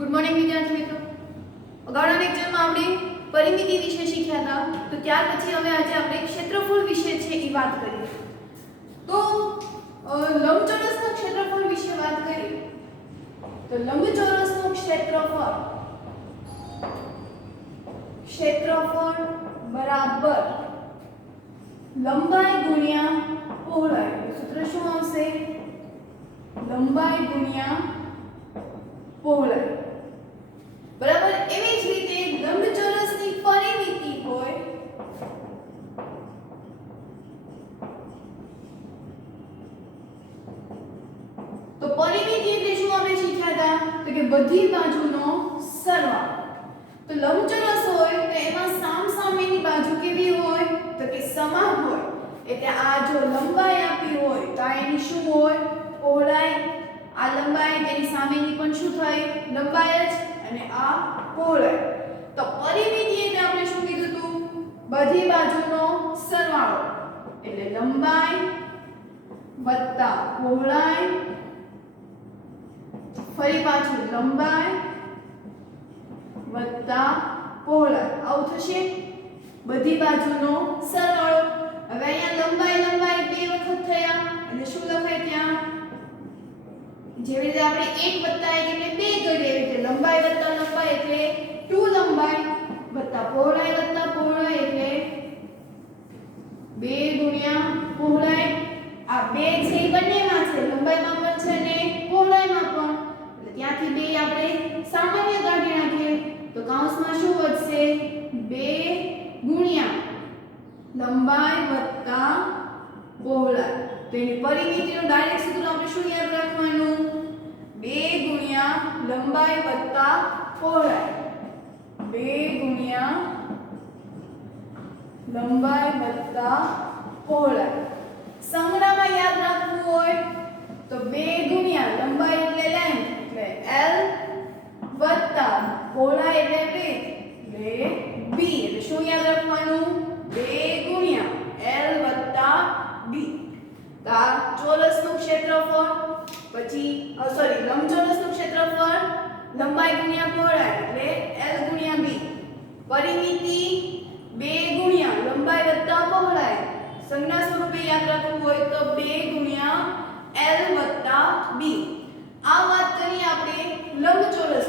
Good morning વિદ્યાર્થી મિત્રો. અગાઉના લેક્ચરમાં આપણે પરિમિતિ વિશે શીખ્યા હતા. તો ત્યાર પછી હવે આજે આપણે ક્ષેત્રફળ વિશે છે એ વાત કરીએ. તો લંબચોરસનું ક્ષેત્રફળ વિશે વાત કરીએ તો લંબચોરસનું ક્ષેત્રફળ બરાબર લંબાઈ ગુણ્યા પહોળાઈ. સૂત્ર શું આવશે? લંબાઈ ગુણ્યા પહોળાઈ બરાબર. એવી જ રીતે લંબચોરસની પરિમિતિ હોય તો પરિમિતિ એટલે શું આપણે શીખ્યા હતા? તો કે બધી બાજુનો સરવાળો. તો લંબચોરસ હોય તો એમાં સામસામેની બાજુ કેવી હોય? તો કે સમાન હોય. એટલે આ જો લંબાઈ આપી હોય તો આ એની શું હોય? પહોળાઈ. આ લંબાઈ તેની સામેની પણ શું થઈ? લંબાઈ જ. અને આ પહોળાઈ. તો પરિમિતિ એટલે આપણે શું કીધું હતું? બધી બાજુનો સરવાળો. એટલે લંબાઈ વત્તા પહોળાઈ, ફરી પાછું લંબાઈ વત્તા પહોળાઈ. આવું થશે બધી બાજુનો સરવાળો. હવે અહીંયા લંબાઈ બે વખત થયા એટલે શું લખાય ત્યાં? જેવી રીતે આપણે 1 વત્તા 1 એટલે 2 કરીએ એવી રીતે લંબાઈ વત્તા લંબાઈ એટલે 2 લંબાઈ વત્તા પહોળાઈ એટલે 2 ગુણ્યા પહોળાઈ. આ 2 છે એ બંનેમાં છે, લંબાઈમાં પણ છે ને પહોળાઈમાં પણ. એટલે ત્યાંથી 2 આપણે સામાન્ય કાઢી નાખીએ તો કૌંસમાં શું વધશે? 2 ગુણ્યા લંબાઈ વત્તા પહોળાઈ. તો એની પરિમિતિનું ડાયરેક્ટ સૂત્ર આપણે શું યાદ રાખવાનું? 2 ગુણ્યા લંબાઈ વત્તા પહોળાઈ. 2 ગુણ્યા લંબાઈ વત્તા પહોળાઈ. સંજ્ઞામાં યાદ રાખવું હોય તો 2 ગુણ્યા લંબાઈ એટલે લેન્થ એટલે L વત્તા પહોળાઈ એટલે width એટલે B. એટલે શું યાદ રાખવાનું? 2 ગુણ્યા L વત્તા B. તો આ ચોરસનું ક્ષેત્રફળ, પછી લંબચોરસનું ક્ષેત્રફળ લંબાઈ ગુણ્યા પહોળાઈ એટલે L ગુણ્યા B. પરિમિતિ 2 ગુણ્યા લંબાઈ વત્તા પહોળાઈ. સંજ્ઞા સ્વરૂપે યાદ રાખવું હોય તો 2 ગુણ્યા L વત્તા B. આ વાત કરી આપણે લંબચોરસ.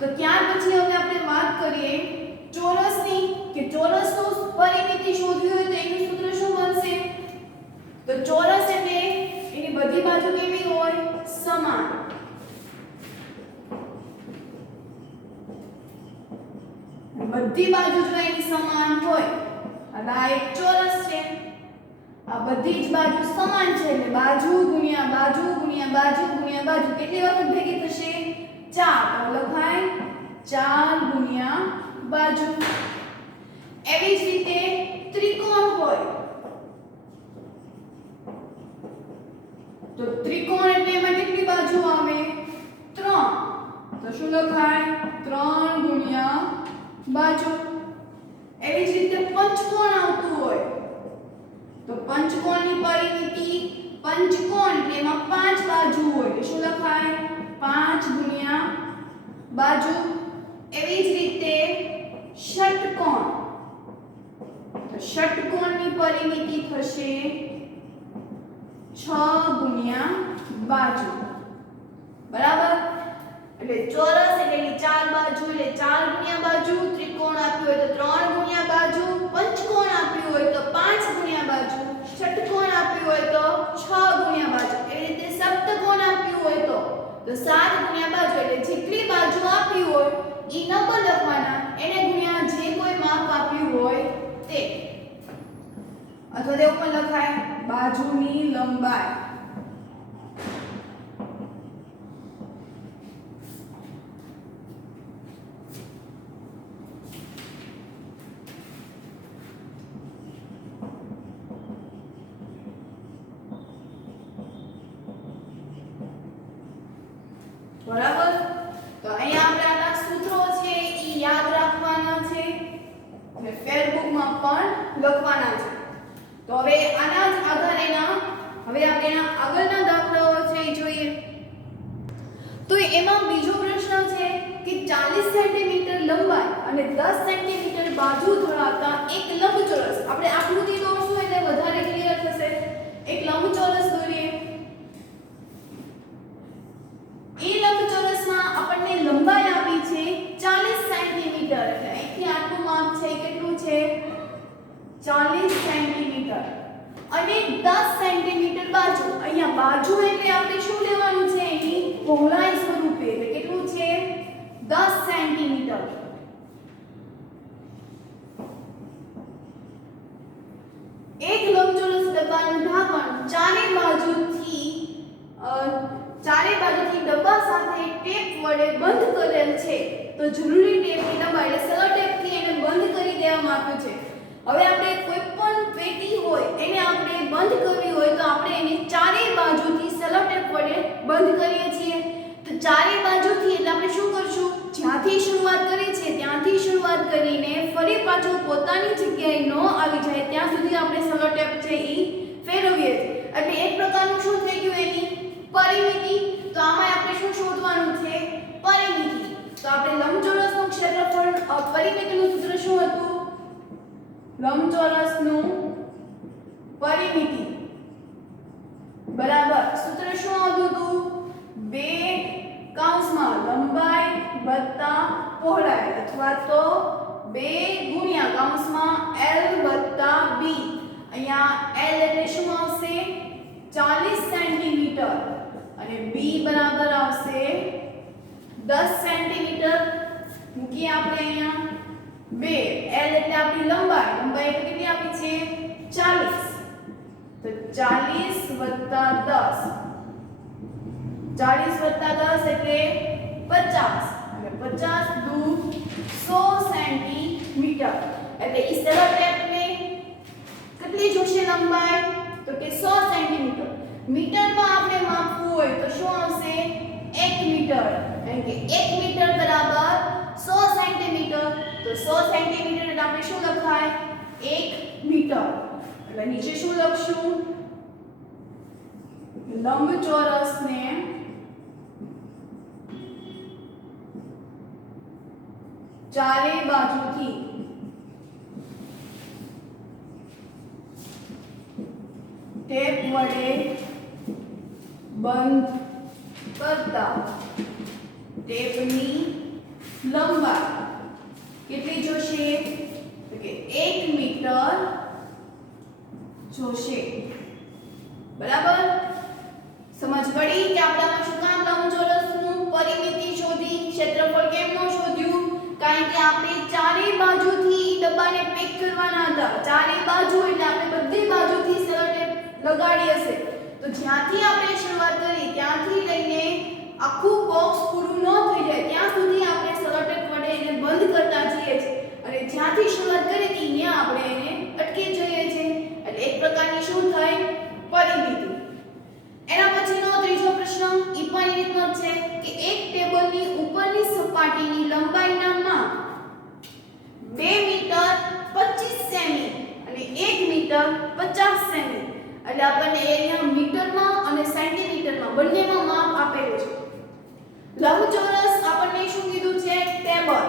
તો ત્યાર પછી હવે આપણે વાત કરીએ ચોરસની કે ચોરસનું પરિમિતિ શોધવી હોય તો એનું સૂત્ર શું બનશે? તો ચોરસ એટલે એની બધી બાજુ કેવી હોય? સમાન. બધી બાજુ જો એની સમાન હોય અને આ એક ચોરસ છે, આ બધી જ બાજુ સમાન છે એટલે બાજુ ગુણ્યા બાજુ ગુણ્યા બાજુ ગુણ્યા બાજુ કેટલી વખત ભેગી થશે? 4. તો લખાય 4 ગુણ્યા બાજુ. એવી જ રીતે ત્રિકોણ હોય તો ત્રિકોણ એટલે એમાં કેટલી બાજુ આવે? 3. તો શું લખાય? 3 ગુણ્યા બાજુ. એવી જ રીતે પંચકોણ આવતું હોય તો પંચકોણની પરિમિતિ પંચકોણ એટલે એમાં 5 બાજુ હોય એટલે શું લખાય? 5 ગુણ્યા બાજુ. એવી જ રીતે ષટકોણ તો ષટકોણની પરિમિતિ થશે 6 ગુણ્યા બાજુ. બરાબર. એટલે ચોરસ એટલે એની 4 બાજુ એટલે 4 ગુણ્યા બાજુ. ત્રિકોણ આપ્યું હોય તો 3 ગુણ્યા બાજુ. પંચકોણ આપ્યું હોય તો 5 ગુણ્યા બાજુ. ષટકોણ આપ્યું હોય તો 6 ગુણ્યા બાજુ. એ રીતે સપ્તકોણ આપ્યું હોય તો 7 ગુણ્યા બાજુ. એટલે જેટલી બાજુ આપી હોય ઈ નંબર લખવાના, એને ગુણ્યા જે કોઈ માપ આપ્યું હોય તે. અથવા તે ઉપર લખાય બાજુની લંબાઈ. બરાબર. તો અહીંયા આપણે આના સૂત્રો છે ઈ યાદ રાખવાના છે અને ફેરબુકમાં પણ લખવાના છે. તો હવે આના જ આધારેના હવે આપણે એના આગળના દાખલાઓ છે એ જોઈએ. તો એમાં બીજો પ્રશ્ન છે સેન્ટીમીટર લંબાઈ અને 10 સેન્ટીમીટર બાજુ ધરાવતા એક લંબચોરસ, આપણે આકૃતિ દોરશું એટલે વધારે ક્લિયર થશે. એક લંબચોરસ દોરીએ. એ લંબચોરસમાં આપણને લંબાઈ આપી છે 40 સેન્ટીમીટર, એટલે અહીંથી આટલું માપ છે કેટલું છે 40 સેન્ટીમીટર, અને 10 સેન્ટીમીટર બાજુ. અહીંયા બાજુ એટલે આપણે શું લેવાનું છે, એની પહોળાઈ સ્વરૂપે, એટલે કેટલું છે 10 સેન્ટીમીટર. એક લંબચોરસ ડબ્બાનું ઢાંકણ ચારે બાજુથી ડબ્બા સાથે ટેપ વડે બંધ કરેલ છે, તો જરૂરી ટેપની લંબાઈ એટલે સેલો ટેપથી એને બંધ કરી દેવામાં આવ્યું છે. હવે આપણે કોઈ પણ પેટી હોય એને આપણે બંધ કરવી હોય તો આપણે એને ચારે બાજુથી સેલો ટેપ વડે બંધ કરીએ છીએ. તો ચારે બાજુથી એટલે આપણે શું કરશું, જ્યાંથી શરૂઆત કરી છે ત્યાંથી શરૂઆત કરીને ફરી પાછું પોતાની જગ્યાએ ન આવી જાય ત્યાં સુધી આપણે સેલો ટેપ છે એ ફેરવીએ છીએ. એટલે એક પ્રકારનું શું થઈ ગયું, એની પરિમિતિ. તો આમાં આપણે શું શોધવાનું છે, પરિમિતિ. તો આપણે લંબચોરસનું ક્ષેત્રફળ, પરિમિતિનું સૂત્ર શું હતું, લંબચોરસનું પરિમિતિ બરાબર સૂત્ર શું આવતું હતું, 2 કૌંસમાં લંબાઈ વત્તા પહોળાઈ, અથવા તો 2 ગુણ્યા કૌંસમાં l વત્તા b. અહીંયા l એટલે શું આવશે 40 સેન્ટીમીટર અને b બરાબર આવશે 10 સેન્ટીમીટર. મૂકીએ આપણે અહીંયા 2, l એટલે આપણી લંબાઈ એટલે કેટલી આપી છે 40, તો 40 વત્તા 10, 40 વત્તા 10 એટલે 50, અને 50 દુ 100 સેન્ટીમીટર. એટલે ઈ સેલો ટેપને કેટલી જોશે લંબાઈ, તો કે 100 સેન્ટીમીટર. મીટરમાં આપણે માપવું હોય તો શું આવશે 1 મીટર, કારણ કે 1 મીટર બરાબર 100 સેન્ટીમીટર. તો 100 સેન્ટીમીટર એટલે આપણે શું લખાય 1 મીટર. એટલે નીચે શું લખશું, લંબચોરસને ચારે બાજુથી ટેપ વડે બંધ કરતા ટેપની લંબાઈ કેટલી જોશે, તો કે 1 મીટર જોશે. બરાબર, સમજ પડી કે આપણામાં શું કામ લંબચોરસનું પરિમિતિ શોધી, ક્ષેત્રફળ કેમ ન શોધ્યું, કારણ કે આપણે ચારે બાજુથી ડબ્બાને પેક કરવાના હતા. ચારે બાજુ એટલે આપણે બધી બાજુથી સેલો ટેપ લગાડી હશે, તો જ્યાંથી આપણે શરૂઆત કરી ત્યાંથી લઈને આખું બોક્સ પૂરું ન થઈ જાય ત્યાં સુધી આપણે સેલો ટેપ વડે એને બંધ કરતા જઈએ છીએ, અને જ્યાંથી શરૂઆત કરી હતી ત્યાં આપણે એને અટકી જઈએ છીએ. એટલે એક પ્રકારની શું થાય પરિમિતિ. એના પછીનો ત્રીજો પ્રશ્ન ઈ પણ એ રીતનો છે કે એક ટેબલની ઉપરની સપાટીની લંબાઈના માપ 2 મીટર 25 સેમી અને 1 મીટર 50 સેમી. એટલે આપણને અહીંયા મીટરમાં અને સેન્ટીમીટરમાં બંનેમાં માપ આપેલું છે. લંબચોરસ આપણને શું કીધું છે, ટેબલ.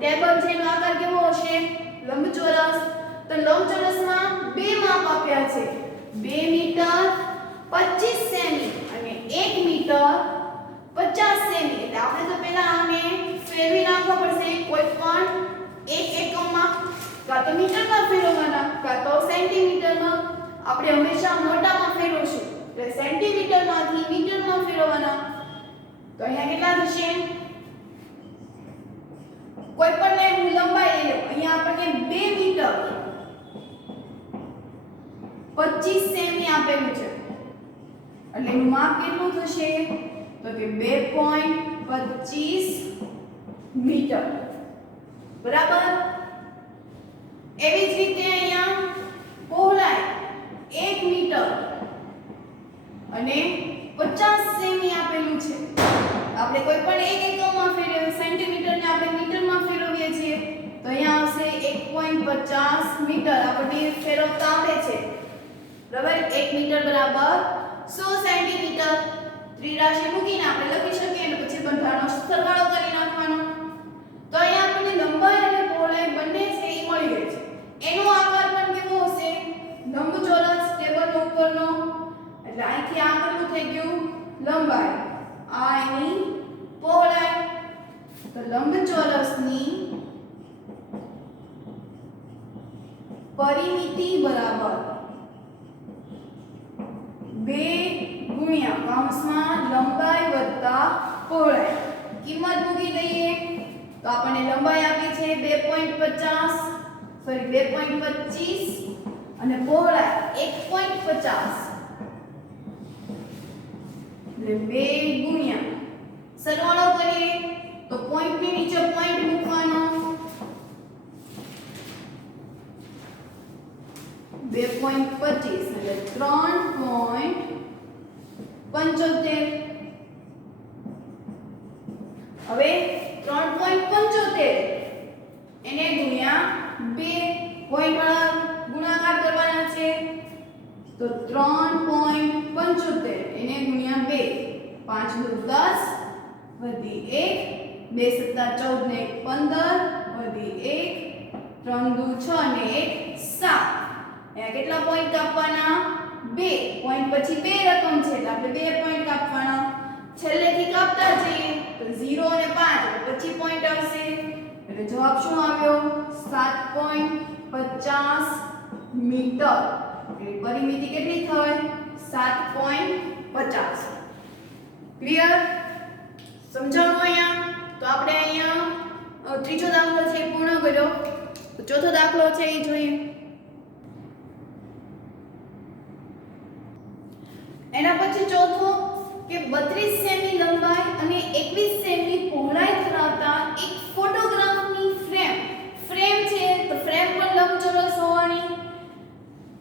ટેબલ જેનો આકાર કેવો હશે, લંબચોરસ. તો લંબચોરસમાં 2 માપ આપ્યા છે, 2 મીટર 25 સેમી અને 1 મીટર 50 સેમી. એટલે આપણે તો પહેલા આને ફેરવી નાખવા પડશે, કોઈ પણ એક એકમમાં કાં તો મીટરમાં ફેરવવાના કાં તો સેન્ટીમીટરમાં. આપણે હંમેશા મોટામાં ફેરવશું, એટલે સેન્ટીમીટરમાંથી મીટરમાં ફેરવવાના. તો અહીંયા કેટલા થશે, કોઈ પણ હું લંબાઈ લઈ લઉં. અહીંયા આપણને 2 મીટર 25 સેમી આપેલું છે, એટલે એનું માપ કેટલું થશે, તો કે 2.25 મીટર. બરાબર. એવી જ રીતે અહીંયા પહોળાઈ 1 મીટર અને 50 સેમી આપેલું છે. આપણે કોઈ પણ એક એકમમાં ફેરવીએ, સેન્ટીમીટરને આપણે મીટરમાં ફેરવીએ છીએ, તો અહીંયા આવશે 1.50 મીટર. આપણને ફેરવતા આવડે છે. બરાબર. 1 મીટર બરાબર 100 સેન્ટીમીટર. ત્રિરાશી મૂકીને આપણે લખી શકીએ અને પછી બંધારણનો સરવાળો કરી નાખવાનો. તો તો લંબચોરસની પરિમિતિ બરાબર 2 ગુણ્યા કૌંસમાં લંબાઈ વત્તા પહોળાઈ. કિંમત મૂકી દઈએ તો આપણને લંબાઈ આપી છે 2.25 અને પહોળાઈ 1.50 એટલે 2 ગુણ્યા સરવાળો કરીએ તો પોઈન્ટ ની નીચે પોઈન્ટ મૂકવાનો 2.25 એટલે 3.75. હવે 3.75 એને ગુણ્યા 2 પોઈન્ટ વાળા ગુણાકાર કરવાના છે તો 3.75 એને ગુણ્યા 2 5 દુ 10 વધી 1 2 સત્તા 14 ને 15 વધી 1 3 દુ 6 ને 1 7. અહીંયા કેટલા પોઈન્ટ કાપવાના 2 પોઈન્ટ પછી બે રકમ છે એટલે આપણે 2 પોઈન્ટ કાપવાના. છેલ્લેથી કાપતા જઈએ તો 0 અને 5 એટલે પછી પોઈન્ટ આવશે એટલે જવાબ શું આવ્યો 7.50 મીટર. એટલે પરિમિતિ કેટલી થાય 7.50. ક્લિયર સમજાણું અહીંયા? તો આપણે અહીંયા ત્રીજો દાખલો છે એ પૂર્ણ કર્યો. તો ચોથો દાખલો છે એ જોઈએ. એના પછી ચોથો કે 32 સેમી લંબાઈ અને 21 સેમી પહોળાઈ ધરાવતા એક ફોટોગ્રાફની ફ્રેમ છે. તો ફ્રેમ પણ લંબચોરસ હોવાની.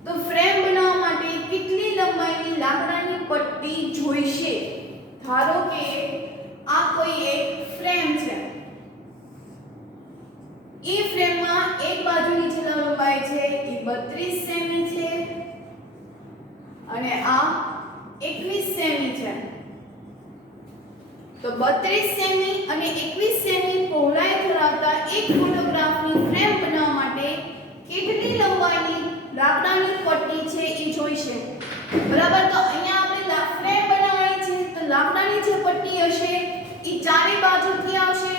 તો ફ્રેમ બનાવવા માટે કેટલી લંબાઈની લાકડાની પટ્ટી જોઈશે? ધારો કે આ કોઈ એક ફ્રેમ છે. એ ફ્રેમમાં એક બાજુની જે લંબાઈ છે એ 32 સેમી છે અને આ 21 સેમી છે. તો 32 સેમી અને 21 સેમી પહોળાઈ ધરાવતા એક ફોટોગ્રાફની ફ્રેમ બનાવવા માટે કેટલી લંબાઈની લાકડાની પટ્ટી છે એ જોઈશે. બરાબર. તો અહીંયા આપણે ફ્રેમ બનાવવાની છે તો લાકડાની જે પટ્ટી હશે એ ચારે બાજુથી આવશે.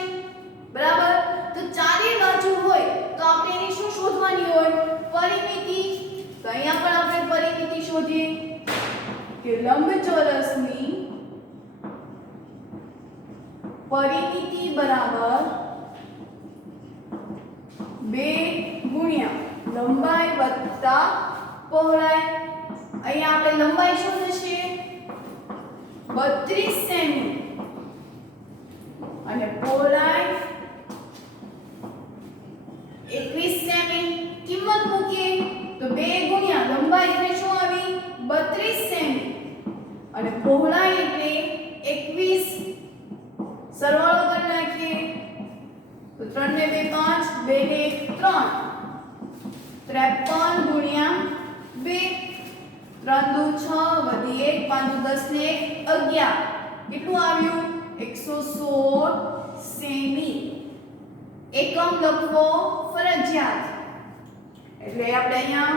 બરાબર. તો ચારે બાજુ હોય તો આપણે એની શું શોધવાની હોય? પરિમિતિ. તો અહીંયા પણ આપણે પરિમિતિ શોધીએ કે લંબચોરસની પરિમિતિ બરાબર 2 ગુણ્યા લંબાઈ વત્તા પહોળાઈ. અહીંયા આપણે લંબાઈ શું થશે 32 સેમી અને પહોળાઈ 21 સેમી. કિંમત મૂકીએ તો 2 ગુણ્યા લંબાઈ એટલે શું આવી 32 સેમી અને પહોળાઈ એટલે 21. સરવાળો કરી નાખીએ તો 3 ને 2 5 2 ને 1 3 53 ગુણ્યા 2 3 દુ 6 વધી 1 5 દુ 10 ને 1 11. કેટલું આવ્યું 116 સેમી. એકમ લખવો ફરજિયાત. એટલે આપણે અહીંયા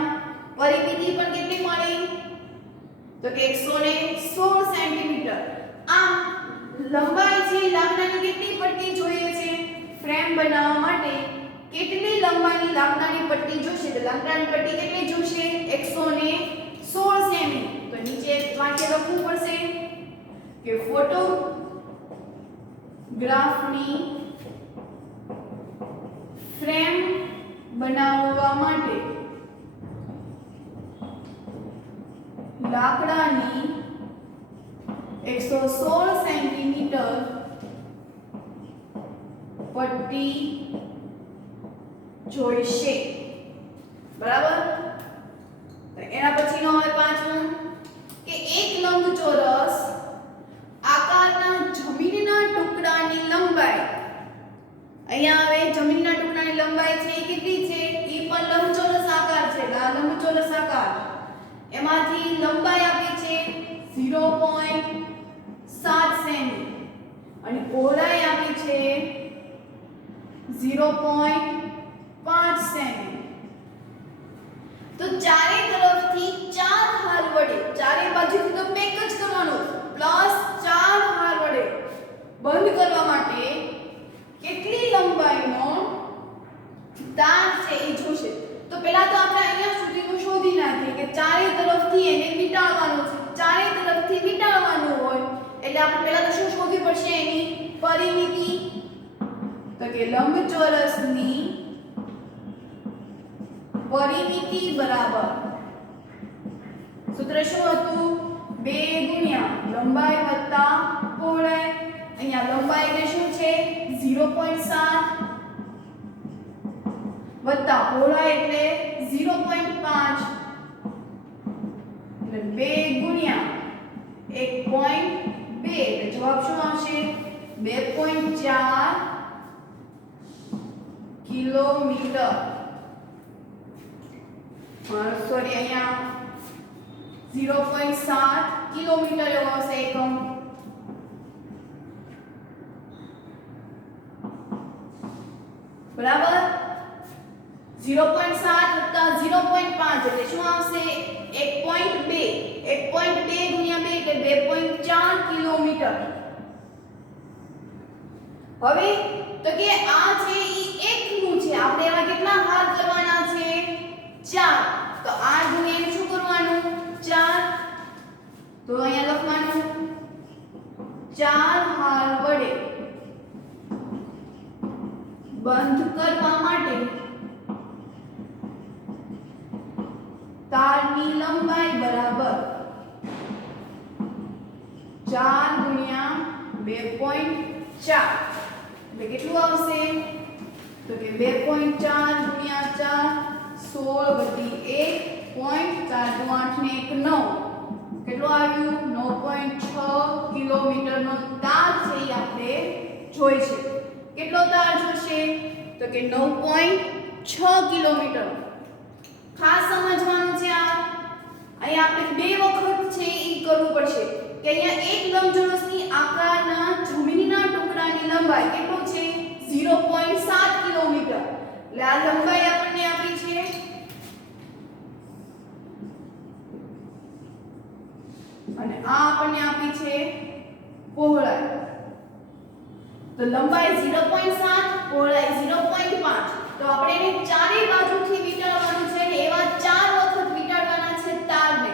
પરિમિતિ પણ કેટલી મળી તો કે 116 સેન્ટીમીટર. આમ લંબાઈ છે લાકડાની કેટલી પટ્ટી જોઈએ છે? ફ્રેમ બનાવવા માટે કેટલી લંબાઈની લાકડાની પટ્ટી જોશે? તો લાકડાની પટ્ટી કેટલી જોશે 116 સેમી. તો નીચે વાક્ય લખવું પડશે કે ફોટોગ્રાફની ફ્રેમ બનાવવા માટે લાકડાની 116 સેન્ટીમીટર પટ્ટી જોઈશે. બરાબર. એના પછીનો હવે પાંચમું કે એક લંબચોરસ આકારના જમીનના ટુકડાની લંબાઈ. અહીંયા હવે જમીનના ટુકડાની લંબાઈ છે એ કેટલી છે? એ પણ લંબચોરસ આકાર છે. લંબચોરસ આકાર એમાંથી લંબાઈ આપી છે 0.7 સેમી અને પહોળાઈ આપી છે 0.5 સેમી. તો ચારે તરફથી 4 હાર વડે ચારે બાજુથી તો પેક જ કરવાનો પ્લસ 4 હાર વડે બંધ કરવા માટે કે લંબચોરસની પરિમિતિ બરાબર સૂત્ર શું હતું 2 ગુણ્યા લંબાઈ વત્તા પહોળાઈ અહીંયા લંબાઈ એટલે શું છે 0.7 વત્તા પહોળાઈ એટલે 0.5 એટલે 2 ગુણ્યા 1.2 એટલે જવાબ શું આવશે 2.4 કિલોમીટર સોરી અહીંયા 0.7 કિલોમીટર એવો આવશે એકમ બરાબર 0.7 વત્તા 0.5 એટલે શું આવશે 1.2 ગુણ્યા 2 એટલે 2.4 કિલોમીટર હવે તો કે આ છે ઈ એકનું છે આપણે એમાં કેટલા હાર કરવાના છે 4 તો 8 ગુણ્યા શું કરવાનું 4 તો અહીંયા લખવાનું 4 હાર વડે બંધ કરવા માટે તારની લંબાઈ બરાબર 4 ગુણ્યા 2.4 એટલે કેટલું આવશે તો કે 2.4 ગુણ્યા 4 16 વધી 1.4 તો 8 ને 1 9 કેટલું આવ્યું 9.6 કિલોમીટરનો તાર છે એ આપણે જોઈ છે કેટલો તાર જોશે તો કે 9.6 કિલોમીટર ખાસ સમજવાનું છે આ અહીં આપણે બે વખત છે ઈ કરવું પડશે કે અહીંયા એક લંબચોરસની આકારના જમીનના ટુકડાની લંબાઈ કેટલું છે 0.7 કિલોમીટર એટલે આ લંબાઈ આપણને આપી છે અને આ આપણને આપી છે પહોળાઈ તો લંબાઈ 0.7 પહોળાઈ 0.5 તો આપણે એને ચારે બાજુથી વીંટાળવાનું છે અને એવા 4 વખત વીંટાળવાના છે તારને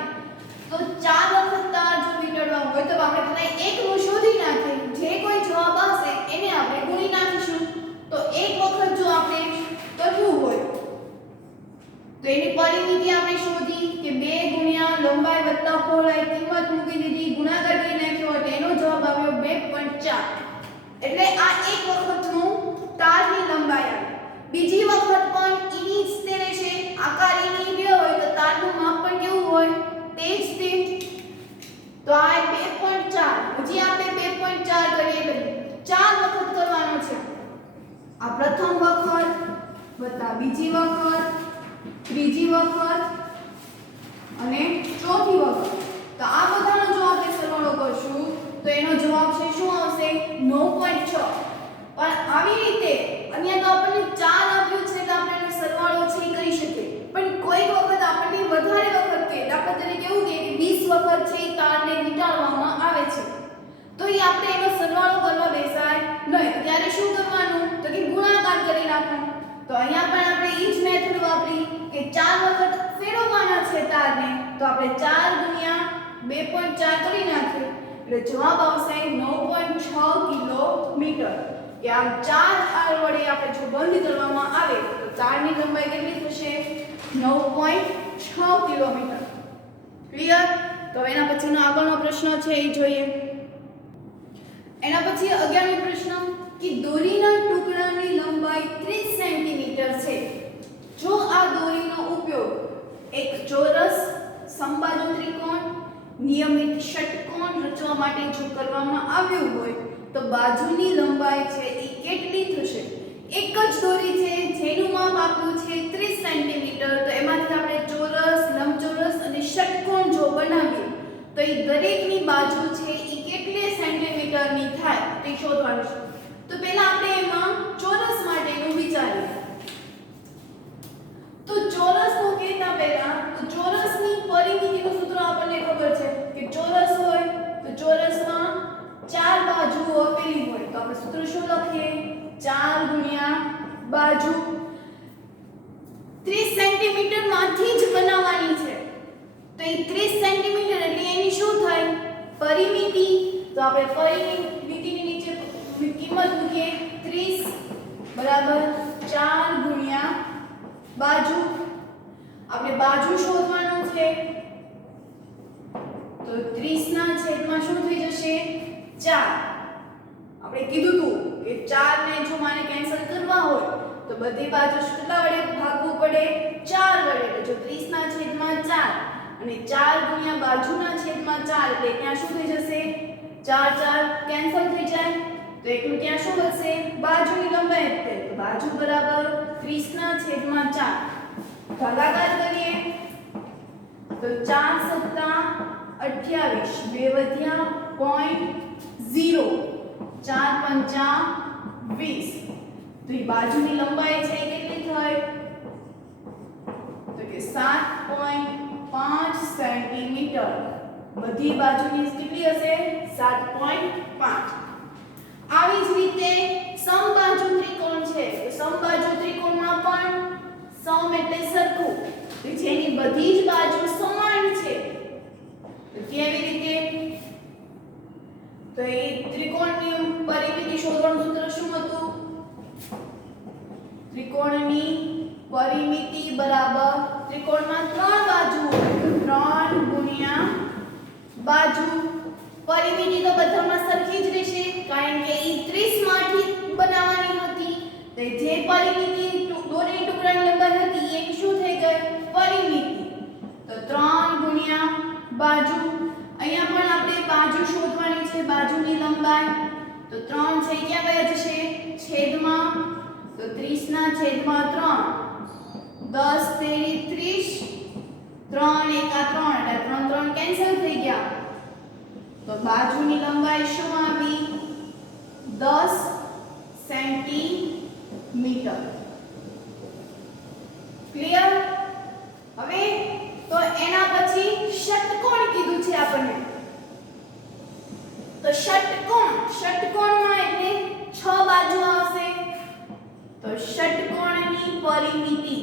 તો 4 વખત તાર જો વીંટાળવા હોય તો આપણે પહેલા એકનું શોધી નાખીએ જે કોઈ જવાબ આવશે એને આપણે ગુણી નાખીશું તો એક વખત જો આપણે કરવું હોય તો એની પરિમિતિ આપણે શોધી કે 2 ગુણ્યા લંબાઈ વત્તા પહોળાઈ કિંમત મૂકી દીધી ગુણાકાર કરી નાખ્યો એટલે એનો જવાબ આવ્યો 2.4 એટલે આ એક વખતનું તારની લંબાઈ આવી બીજી વખત પણ ઈની જ તે રહેશે આકાર ઈની બે હોય તો તારનું માપ પણ કેવું હોય તે જ તે તો આ 2.4 હજી આપણે 2.4 કરીએ એટલે 4 વખત કરવાનો છે આ પ્રથમ વખત વત્તા બીજી વખત ત્રીજી વખત અને ચોથી વખત તો આ બધાનો જો આપણે સરવાળો કરશું તો એનો જવાબ છે શું આવશે 9.6 પણ આવી રીતે અહીંયા તો આપણને 4 આપ્યું છે એટલે આપણે એનો સરવાળો છે કરી શકીએ પણ કોઈક વખત આપણને વધારે વખત કે દાખલા તરીકે એવું કે 20 વખત છે તારને વીંટાળવામાં આવે છે તો એ આપણે એનો સરવાળો કરવા બેસાય નહીં ત્યારે શું કરવાનું તો કે ગુણાકાર કરી નાખવાનું તો અહીંયા પણ આપણે ઈ જ મેથડ વાપરી કે 4 વખત ફેરવવાના છે તારને તો આપણે 4 ગુણ્યા 2.4 કરી નાખીએ એટલે જવાબ આવશે 9.6 કિલોમીટર કે આમ 4 હાર વડે આપણે જો બંધ કરવામાં આવે તો તારની લંબાઈ કેટલી થશે 9.6 કિલોમીટર ક્લિયર તો એના પછીનો આગળનો પ્રશ્ન છે એ જોઈએ એના પછી 11મો પ્રશ્ન કે દોરીના ટુકડાની લંબાઈ 30 સેન્ટીમીટર છે જો આ દોરીનો ઉપયોગ એક ચોરસ સમબાજુ ત્રિકોણ નિયમિત ષટકોણ રચવા માટે જો કરવામાં આવ્યું હોય તો બાજુની લંબાઈ છે એ કેટલી થશે એક જ દોરી છે જેનું માપ આપ્યું છે 30 સેન્ટીમીટર તો એમાંથી આપણે ચોરસ લંબચોરસ અને ષટકોણ જો બનાવીએ તો એ દરેકની બાજુ છે એ કેટલી સેન્ટીમીટરની થાય તે શોધવાનું છે તો પહેલા આપણે એમાં ચોરસ માટેનું વિચારીએ તો ચોરસનું કહેતા પહેલા તો ચોરસની પરિમિતિનું સૂત્ર આપણને ખબર છે કે ચોરસ હોય તો ચોરસમાં 4 બાજુઓ આપેલી હોય તો આપણે સૂત્ર શું લખીએ 4 ગુણ્યા બાજુ 30 સેન્ટીમીટર માંથી જ બનાવવાની છે તો એ 30 સેન્ટીમીટર એટલે એની શું થાય પરિમિતિ તો આપણે પરિમિતિની નીચે કિંમત મૂકીએ 30 બરાબર 4 ગુણ્યા બાજુ. આપણે બાજુ શોધવાનું છે તો 30 ના છેદમાં શું થઈ જશે 4. આપણે કીધું હતું કે 4 ને જો માને કેન્સલ કરવા હોય તો બધી બાજુ કેટલા વડે ભાગવું પડે 4 વડે. જો 30 ના છેદમાં 4 અને 4 ગુણ્યા બાજુના છેદમાં 4 એટલે ત્યાં શું થઈ જશે 4 4 કેન્સલ થઈ જાય તો એટલું ત્યાં શું વધશે બાજુની લંબાઈ વધશે. તો બાજુ બરાબર 30 ના છેદમાં 4 ભાગાકાર કરીએ તો 4 સત્તા 28 બે વધ્યા 0.0 4 પંચા 20. તો એ બાજુની લંબાઈ છે કેટલી થઈ તો કે 7.5 સેન્ટીમીટર. બધી બાજુની કેટલી હશે 7.5. આવી જ રીતે સમબાજુ ત્રિકોણ છે તો સમબાજુ ત્રિકોણમાં પણ સમ એટલે સરખું તો જેની બધી જ બાજુ સમાન છે તો કેવી રીતે તો એ ત્રિકોણની પરિમિતિ શોધવાનું સૂત્ર શું હતું ત્રિકોણની પરિમિતિ બરાબર ત્રિકોણમાં 3 બાજુ હોય તો 3 ગુણ્યા બાજુ. પરિમિતિ તો બધામાં સરખી જ રહેશે કારણ કે એ 30 માંથી બનાવવાની હતી તો જે પરિમિતિ દોરેલી ટુકડાની લંબાઈ હતી એ શું થઈ ગઈ પરિમિતિ. તો 3 ગુણ્યા બાજુ. અહીંયા પણ આપણે બાજુ શોધવાની છે બાજુની લંબાઈ તો 3 છે ક્યાં ગયા જશે છેદમાં તો 30 ના છેદમાં 3 10 તેરી 30 3 એકા 3 એટલે 3 3 કેન્સલ થઈ ગયા તો બાજુની લંબાઈ શું આવી 10 સેન્ટીમીટર. ક્લિયર. હવે તો એના પછી ષટકોણ કીધું છે આપણને તો ષટકોણમાં એટલે 6 બાજુ આવશે તો ષટકોણની પરિમિતિ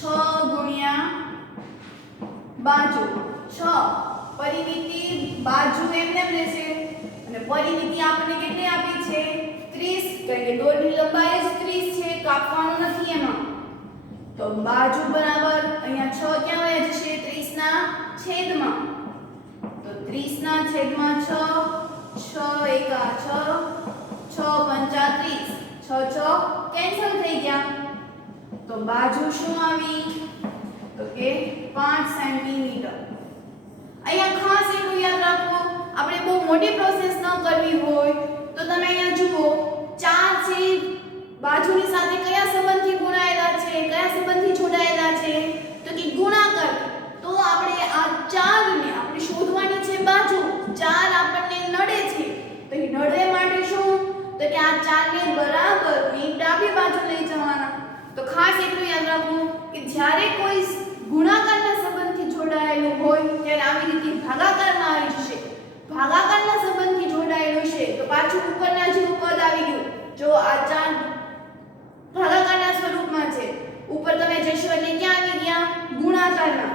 6 ગુણ્યા બાજુ 6 પરિમિતિ બાજુ એમને રહેશે અને પરિમિતિ આપણને કેટલી આપી છે 30 કારણ કે દોરની લંબાઈ જ 30 છે કાપવાનું નથી એમાં તો બાજુ બરાબર અહીંયા 6 ક્યાં વયા જશે 30 ના છેદમાં તો 30 ના છેદમાં 6 6 એકા 6 6 પંચા 30 6 6 કેન્સલ થઈ ગયા તો બાજુ શું આવી તો કે 5 સેન્ટીમીટર. અહીંયા ખાસ એટલું યાદ રાખો આપણે બહુ મોટી પ્રોસેસ ન કરવી હોય તો તમે અહીંયા જુઓ 4 છે બાજુની સાથે કયા સંબંધથી ગુણાયેલા છે કયા સંબંધથી જોડાયેલા છે તો કે ગુણાકાર. તો આપણે આ 4 ને આપણે શોધવાની છે બાજુ 4 આપણને નડે છે તો એ નડે માટે શું તો કે આ 4 ને બરાબર ની ડાબી બાજુ લઈ જવાના. તો ખાસ એટલું યાદ રાખવું કે જ્યારે કોઈ ગુણાકારના સંબંધથી જોડાયેલું હોય ત્યારે આવી રીતે ભાગાકારમાં આવી જશે. ભાગાકારના સંબંધથી જોડાયેલું છે તો પાછું ઉપરના જેવું પદ આવી ગયું. જો આ 4 ભાગાકારના સ્વરૂપમાં છે ઉપર તમે જશો એટલે ક્યાં આવી ગયા ગુણાકારમાં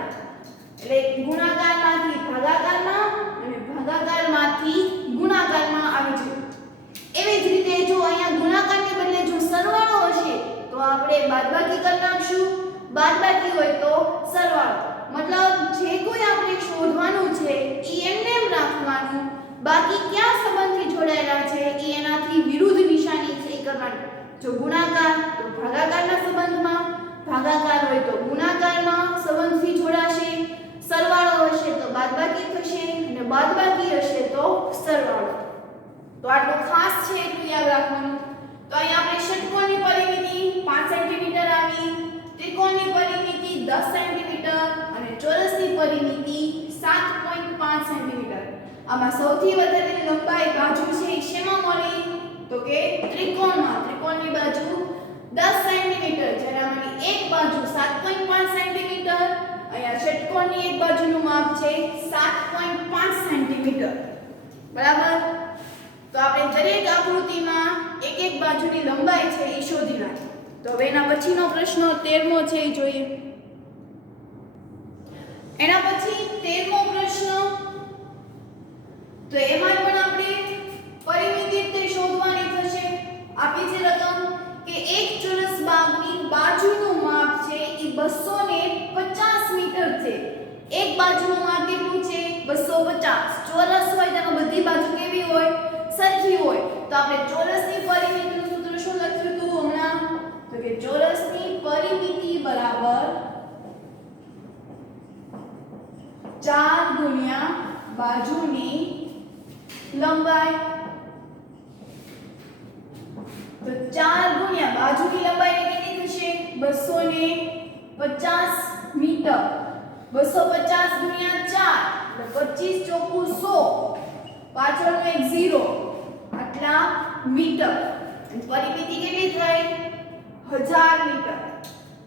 એટલે ગુણાકારમાંથી ભાગાકારમાં અને ભાગાકારમાંથી ગુણાકારમાં આવી જશે. એવી જ રીતે જો અહીંયા ગુણાકારને બદલે જો સરવાળો હશે તો આપણે બાદબાકી કરી નાખશું. બાદબાકી હોય તો સરવાળો મતલબ જે કોઈ આપણે શોધવાનું છે એ એમને એમ રાખવાનું બાકી ક્યાં સંબંધથી જોડાયેલા છે એ એનાથી વિરુદ્ધ નિશાની છે કરવાની. જો ગુણાકાર તો ભાગાકારના સંબંધમાં ભાગાકાર હોય તો ગુણાકારમાં સંબંધથી જોડાશે. સરવાળો હશે તો બાદબાકી થશે અને બાદબાકી હશે તો સરવાળો. તો આટલું ખાસ છે એટલું યાદ રાખવાનું. તો અહીં આપણે ષટકોણની પરિમિતિ 5 સેન્ટીમીટર આવી ત્રિકોણની પરિમિતિ 10 સેન્ટીમીટર અને ચોરસની પરિમિતિ 7.5 સેન્ટીમીટર. આમાં સૌથી વધારે લંબાઈ બાજુ છે એ શેમાં મળી તો કે ત્રિકોણમાં. ત્રિકોણની બાજુ 10 સેન્ટીમીટર જ્યારે આમાંની એક બાજુ 7.5 સેન્ટીમીટર અહીંયા ષટકોણની એક બાજુનું માપ છે 7.5 સેન્ટીમીટર. બરાબર. તો આપણે દરેક આકૃતિમાં એક એક બાજુની લંબાઈ છે એ શોધી નાખી. તો હવે એના પછીનો પ્રશ્ન 13મો છે એ જોઈએ. એના પછી 13મો પ્રશ્ન તો એમાં પણ આપણે 250 મીટર છે. એક બાજુનું માપ કેટલું છે 250. ચોરસ હોય તેમાં બધી બાજુ કેવી હોય સરખી હોય. તો આપણે ચોરસની પરિમિતિનું સૂત્ર શું લખ્યું હતું હમણાં? તો કે ચોરસની પરિમિતિ બરાબર 4 ગુણ્યા બાજુની લંબાઈ. તો 4 ગુણ્યા બાજુની લંબાઈ કેટલી થશે 250 મીટર. 250 ગુણ્યા 4 એટલે 25 ચોકું 100, પાછળનો એક 0, આટલા મીટર. અને પરિમિતિ કેટલી થાય 1000 મીટર.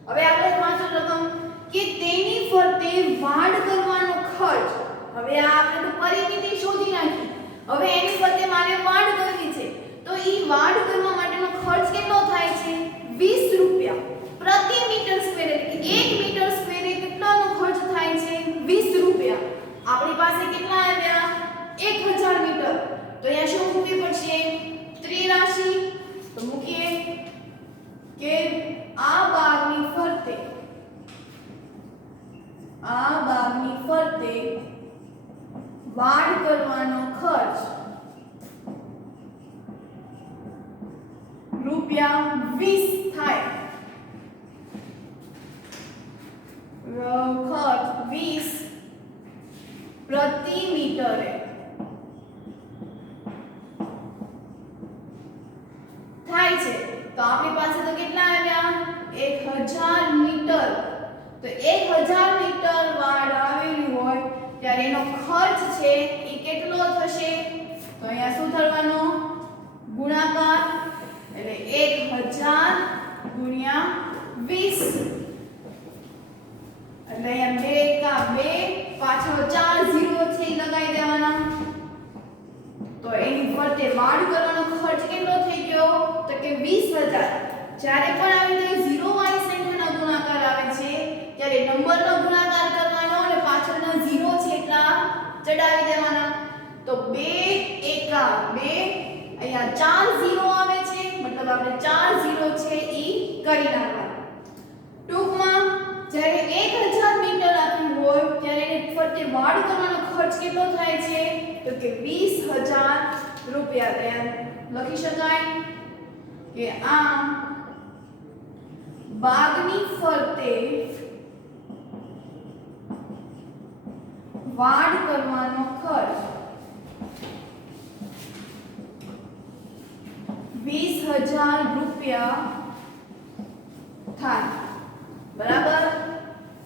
હવે આપણે વાંચો રકમ કે તેની ફરતે વાડ કરવાનો ખર્ચ. હવે આ આપણે તો પરિમિતિ શોધી નાખી. હવે એની ફરતે મારે વાડ કરવી છે. તો ઈ વાડ કરવા માટેનો ખર્ચ કેટલો થાય છે 20 રૂપિયા પ્રતિ મીટર સ્ક્વેર. એટલે 1 મીટર સ્ક્વેરે કેટલાનો ખર્ચ થાય છે 20 રૂપિયા. આપણી પાસે કેટલા આવ્યા 1000 મીટર. તો અહીંયા શું મૂકવી પડશે ત્રિરાશિ. તો મૂકીએ કે આ બાગની ફરતે વાડ કરવાનો ખર્ચ રૂપિયા 20 થાય. ખર્ચ 20 પ્રતિ મીટરે થાય છે. તો આપણી પાસે તો કેટલા આવ્યા 1000 મીટર. તો 1000 મીટર વાડ આવેલી હોય ત્યારે એનો ખર્ચ છે એ કેટલો થશે? તો અહીંયા શું થવાનો ગુણાકાર. એટલે 1000 ગુણ્યા 20. એટલે અહીંયા 2 કા 2, પાછળ 4 0 છે એ લગાવી દેવાના. તો એની ફરતે વાડ કરવાનો ખર્ચ કેટલો થઈ ગયો? તો કે 20000. જ્યારે પણ આવી રીતે 0 વાળી સંખ્યાનો ગુણાકાર આવે છે ત્યારે નંબરનો ગુણાકાર કરવાનો અને પાછળનો 0 છે એટલા ચડાવી દેવાના. તો 2 એકા 2, અહીંયા 4 0 આવે છે મતલબ આપણે 4 0 છે ઈ કરી નાખવાના. ટૂંકમાં જ્યારે 1000 મીટર આપ્યું હોય ત્યારે એને ફરતે વાડ કરવાનો ખર્ચ કેટલો થાય છે? તો કે 20000 રૂપિયા. લખી શકાય કે આમ બાગની ફરતે વાડ કરવાનો ખર્ચ 20000 રૂપિયા થાય. બરાબર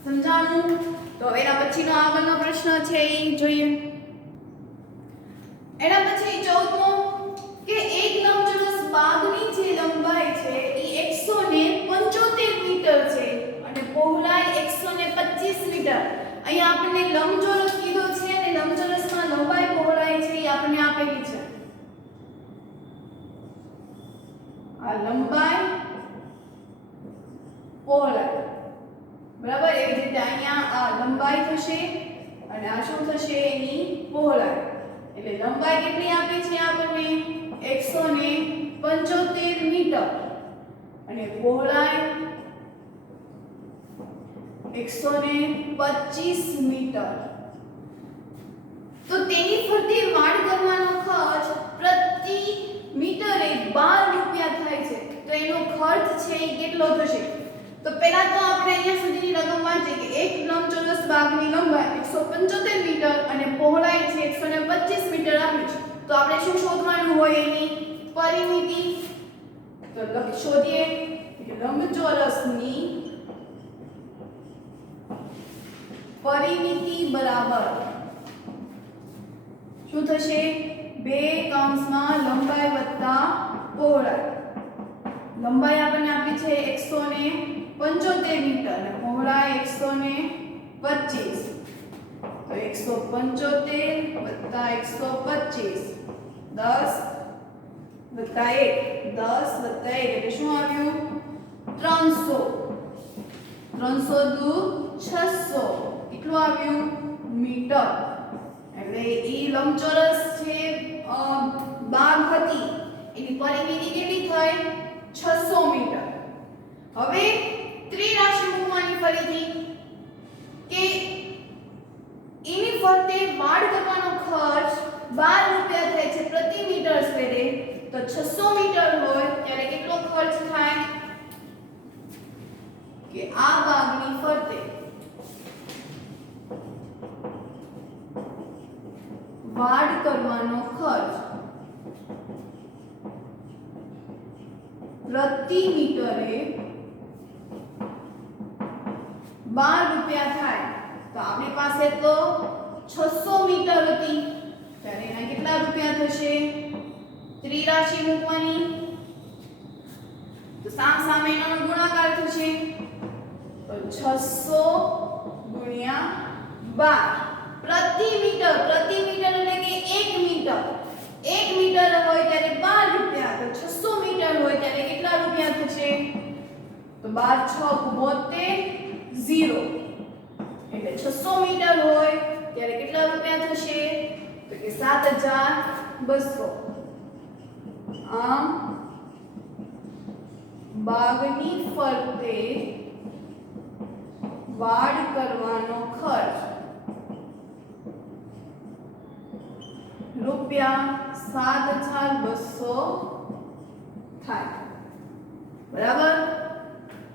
સમજાણું? તો એના પછીનો આગળનો પ્રશ્ન છે એ જોઈએ. એના પછી 14મો કે એક લંબચોરસ બાગની જે લંબાઈ છે એ 175 મીટર છે અને પહોળાઈ 125 મીટર. અહીંયા આપણને લંબચોરસ કીધો છે અને લંબચોરસમાં લંબાઈ પહોળાઈ છે એ આપણને આપેલી છે. આ લંબાઈ પહોળાઈ બરાબર. એવી રીતે અહીંયા આ લંબાઈ થશે અને આ શું થશે એની પહોળાઈ. એટલે લંબાઈ કેટલી આપી છે આપણને 175 મીટર અને પહોળાઈ 125 મીટર. તો તેની ફરતે વાડ કરવાનો ખર્ચ પ્રતિ મીટરે 12 રૂપિયા થાય છે. તો એનો ખર્ચ છે એ કેટલો થશે? તો પહેલા તો આપણે અહીંયા સુધીની રકમ વાંચીએ કે એક લંબચોરસ બાગની લંબાઈ 175 મીટર અને પહોળાઈ છે 125 મીટર આપ્યું છે. તો આપણે શું શોધવાનું હોય એની પરિમિતિ. તો શોધીએ કે લંબચોરસની પરિમિતિ બરાબર શું થશે? 2 કૌંસમાં લંબાઈ વત્તા પહોળાઈ. લંબાઈ આપણને આપી છે 175 મીટર અને પહોળાઈ 125. તો 175 વત્તા 125 10 વત્તા 1 10 વત્તા 1 એટલે શું આવ્યું? 300. 300 દુ 600 કેટલું આવ્યું? મીટર. એટલે ઈ લંબચોરસ છે બાગ હતી એની પરિમિતિ કેટલી થઈ? 600 મીટર. હવે ત્રિરાશિ મૂકવાની ફરીથી કે એની ફરતે વાડ કરવાનો ખર્ચ 12 રૂપિયા થાય છે પ્રતિ મીટર સ્ક્વેરે, તો 600 મીટર હોય ત્યારે કેટલો ખર્ચ થાય કે આ ભાગની ફરતે વાડ કરવાનો ખર્ચ પ્રતિ મીટરે 12 રૂપિયા થાય। તો આપણી પાસે તો 600 મીટર હતી ત્યારે એના કેટલા રૂપિયા થશે? ત્રિરાશિ મૂકવાની તો સામે એનો ગુણાકાર થશે, તો 600 ગુણ્યા 12 પ્રતિ મીટર એટલે કે 1 મીટર 1 મીટર હોય ત્યારે 12 રૂપિયા, તો 600 મીટર હોય ત્યારે કેટલા રૂપિયા થશે? તો 12 6 72 0 એટલે 600 મીટર હોય ત્યારે કેટલા રૂપિયા થશે? તો કે 7200। આમ બાગની ફરતે વાડ કરવાનો ખર્ચ રૂપિયા 7200 થાય, બરાબર।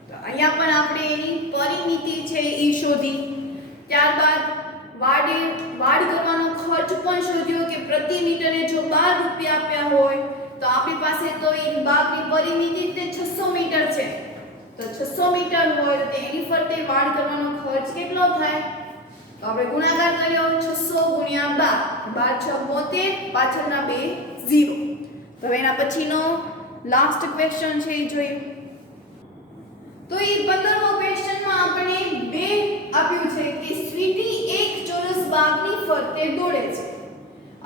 તો અહીંયા પણ આપણે એની પરિમિતિ છે એ શોધી, ત્યારબાદ વાડ કરવાનો ખર્ચ પણ શોધ્યો કે પ્રતિ મીટરે જો 12 રૂપિયા આપ્યા હોય તો આપણી પાસે તો એ બાગની પરિમિતિ તે 600 મીટર છે, તો 600 મીટર હોય તો એની ફરતે વાડ કરવાનો ખર્ચ કેટલો થાય? તો આપણે ગુણાકાર કર્યો 600 ગુણ્યા 12 12 6 72 પાછળના બે 0। તો હવે એના પછીનો લાસ્ટ ક્વેશ્ચન છે એ જોઈએ। તો એ 15મો ક્વેશ્ચનમાં આપણે બે આપ્યું છે કે સ્વીટી એક ચોરસ બાગની ફરતે દોડે છે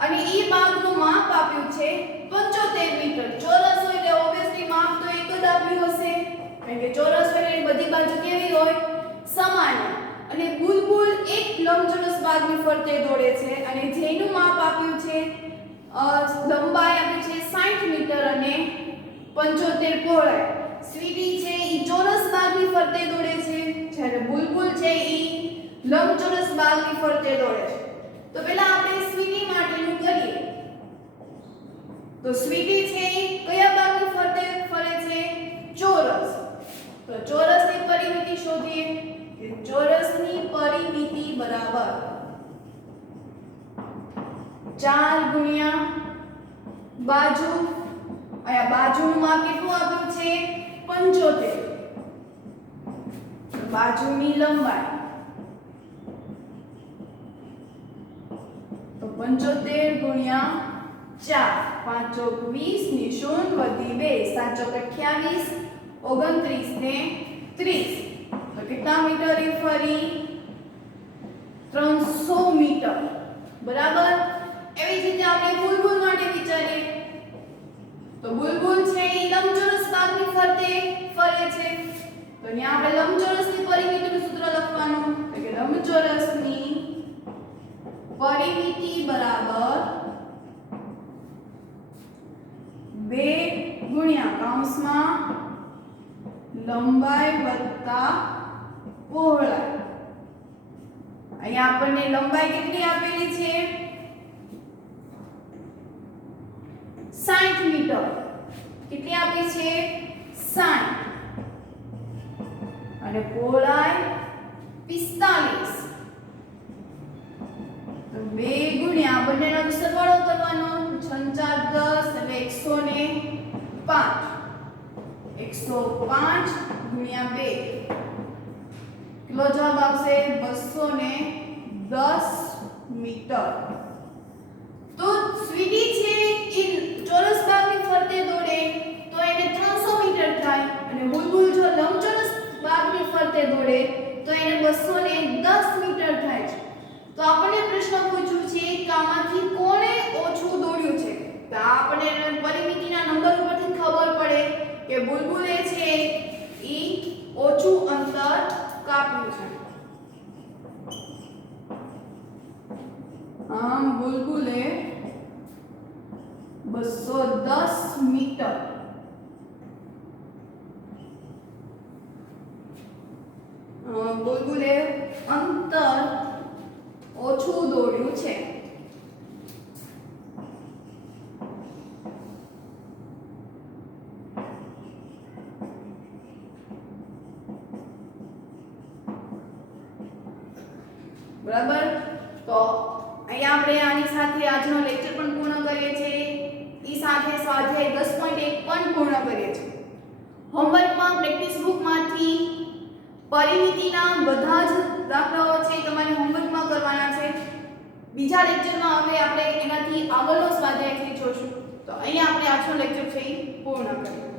અને એ બાગનું માપ આપ્યું છે 75 મીટર। ચોરસ હોય એટલે ઓબ્વિયસલી માપ તો એક જ આપ્યું હશે, કારણ કે ચોરસ હોય એટલે બધી બાજુ કેવી હોય? સમાન। અને બુલબુલ એક લંબચોરસ બાગની ફરતે દોડે છે અને જેનું માપ આપ્યું છે લંબાઈ આપી છે 60 મીટર અને 75 પહોળાઈ। સ્વીટી છે ઈ ચોરસ બાગની ફરતે દોડે છે જ્યારે બુલબુલ છે ઈ લંબચોરસ બાગની ફરતે દોડે છે। તો પહેલા આપણે સ્વીટી માટેનું કરીએ। તો સ્વીટી છે ઈ કયા બાગની ફરતે ફરે છે? ચોરસ। તો ચોરસની પરિમિતિ શોધીએ કે ચોરસની પરિમિતિ બરાબર 4 ગુણ્યા બાજુ, અહીંયા બાજુનું માપ કેટલું આપ્યું છે? 75, બાજુની લંબાઈ તો 75 ગુણ્યા 4 5 20 ની 0 વધી 2 7 28 29 ને 30, તો કેટલા મીટર એ ફરી? 300 મીટર, બરાબર। એવી જ રીતે આપણે બુલબુલ માટે વિચારીએ। તો બુલબુલ છે એ લંબચોરસ બાગની ફરતે ફરે છે, તો અહીંયા આપણે લંબચોરસની પરિમિતિનું સૂત્ર લખવાનું, એટલે કે લંબચોરસની પરિમિતિ બરાબર 2 ગુણ્યા કૌંસમાં લંબાઈ વત્તા પહોળાઈ। અહીંયા આપણને લંબાઈ કેટલી આપેલી છે? 60 મીટર। કેટલી આપી છે? 60, અને પહોળાઈ 45, તો 2 ગુણ્યા બંનેનો સરવાળો કરવાનો 6 4 10 એટલે 105 ગુણ્યા 2 કેટલો જવાબ આવશે? 210 મીટર। તો સ્વીટી છે એ ચોરસ બાગની ફરતે દોડે તો એને 300 મીટર થાય, અને બુલબુલ જો લંબચોરસ બાગની ફરતે દોડે તો એને 210 મીટર થાય છે। તો આપણને પ્રશ્ન પૂછ્યું છે કે આમાંથી કોણે ઓછું દોડ્યું છે? તો આપણે પરિમિતિના નંબર ઉપરથી ખબર પડે કે બુલબુલે છે ઈ ઓછું અંતર કાપ્યું છે। આમ બુલબુલે 210 મીટર બરાબર. તો અહીંયા આપણે આની સાથે આજનો લેક્ચર પણ પૂર્ણ કરીએ છીએ. ઈ સાથે સ્વાધ્યાય 10.1 પણ પૂર્ણ કરીએ છીએ. હોમવર્કમાં પ્રેક્ટિસ બુકમાંથી પરિમિતિના બધા જ દાખલાઓ છે તમારે હોમવર્કમાં કરવાના છે. બીજા લેક્ચરમાં હવે આપણે એનાથી આગળનો સ્વાધ્યાય જોશું. તો અહીંયા આપણે આજનો લેક્ચર છે પૂર્ણ કરીએ.